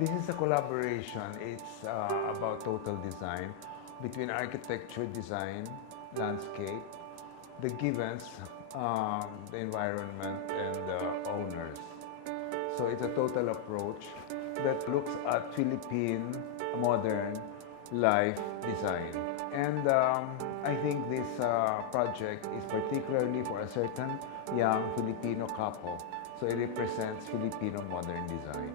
This is a collaboration. It's about total design between architecture, design, landscape, the givens, the environment, and the owners. So it's a total approach that looks at Philippine modern life design. And I think this project is particularly for a certain young Filipino couple. So it represents Filipino modern design.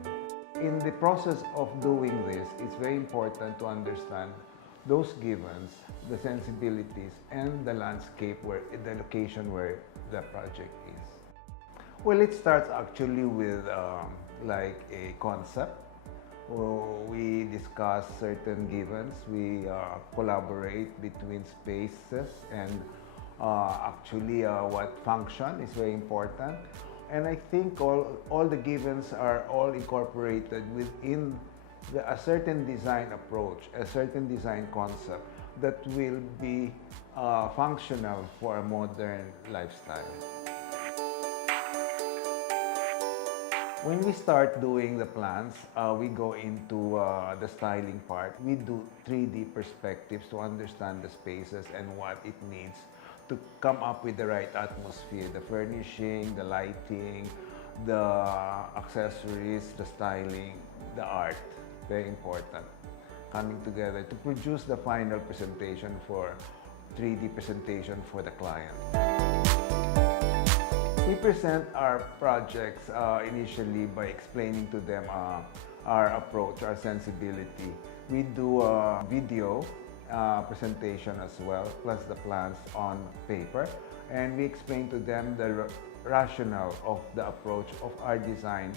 In the process of doing this, it's very important to understand those givens, the sensibilities, and the landscape, where the location where the project is. Well, it starts actually with like a concept. We discuss certain givens. We collaborate between spaces and actually what function is very important. And I think all the givens are all incorporated within a certain design approach, a certain design concept that will be functional for a modern lifestyle. When we start doing the plans, we go into the styling part. We do 3D perspectives to understand the spaces and what it needs to come up with the right atmosphere, the furnishing, the lighting, the accessories, the styling, the art. Very important. Coming together to produce the final presentation for 3D presentation for the client. We present our projects initially by explaining to them our approach, our sensibility. We do a video presentation as well, plus the plans on paper. And we explain to them the rationale of the approach of our design,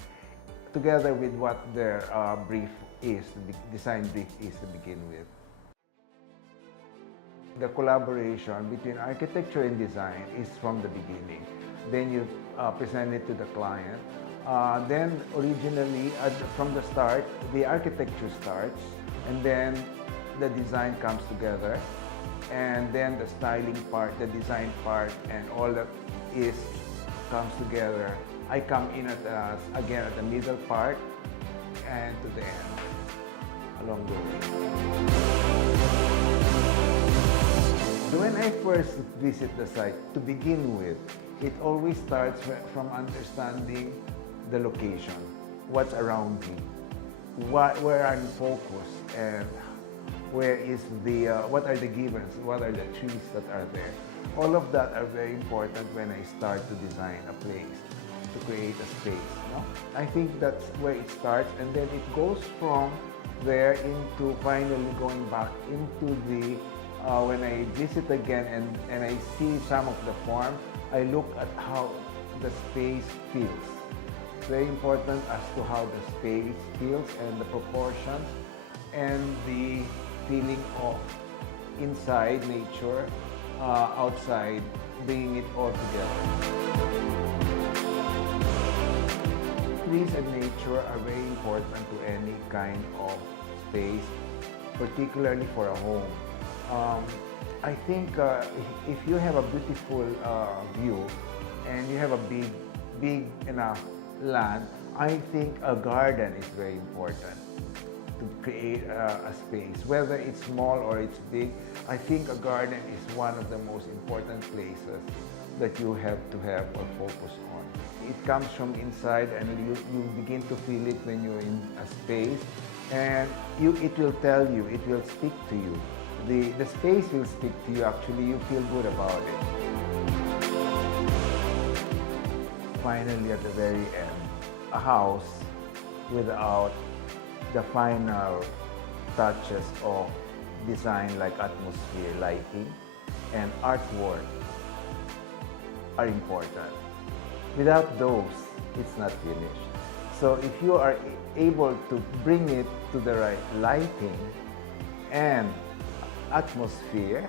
together with what their brief is, the design brief is to begin with. The collaboration between architecture and design is from the beginning. Then you present it to the client. Then originally, from the start, the architecture starts, and then the design comes together, and then the styling part, the design part, and all that comes together. I come in again at the middle part and to the end, along the way. When I first visit the site, to begin with, it always starts from understanding the location, what's around me, where I'm focused, and where is what are the givens, what are the trees that are there. All of that are very important when I start to design a place, to create a space. No? I think that's where it starts, and then it goes from there into finally going back into the, when I visit again and I see some of the form, I look at how the space feels. Very important as to how the space feels and the proportions and the feeling of inside nature, outside, bringing it all together. Trees and nature are very important to any kind of space, particularly for a home. I think if you have a beautiful view and you have a big enough land, I think a garden is very important to create a space. Whether it's small or it's big, I think a garden is one of the most important places that you have to have or focus on. It comes from inside, and you begin to feel it when you're in a space, and it will tell you, it will speak to you. The space will speak to you. Actually, you feel good about it. Finally, at the very end, a house without the final touches of design like atmosphere, lighting, and artwork are important. Without those, it's not finished. So if you are able to bring it to the right lighting and atmosphere,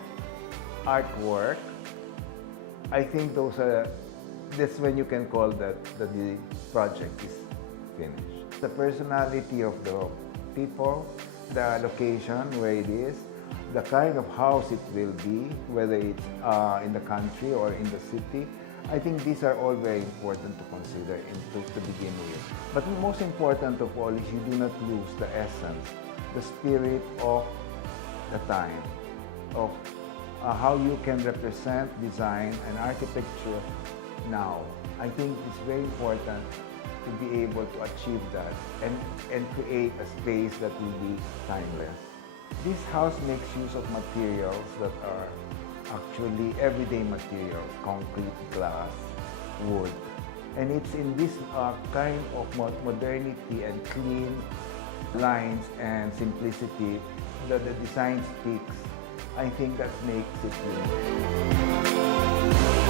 artwork, I think that's when you can call that the project is finished. The personality of the people, the location where it is, the kind of house it will be, whether it's in the country or in the city, I think these are all very important to consider to begin with. But most important of all is you do not lose the essence, the spirit of the time, of how you can represent design and architecture now. I think it's very important to be able to achieve that and create a space that will be timeless. This house makes use of materials that are actually everyday materials, concrete, glass, wood. And it's in this kind of modernity and clean lines and simplicity that the design speaks. I think that makes it unique.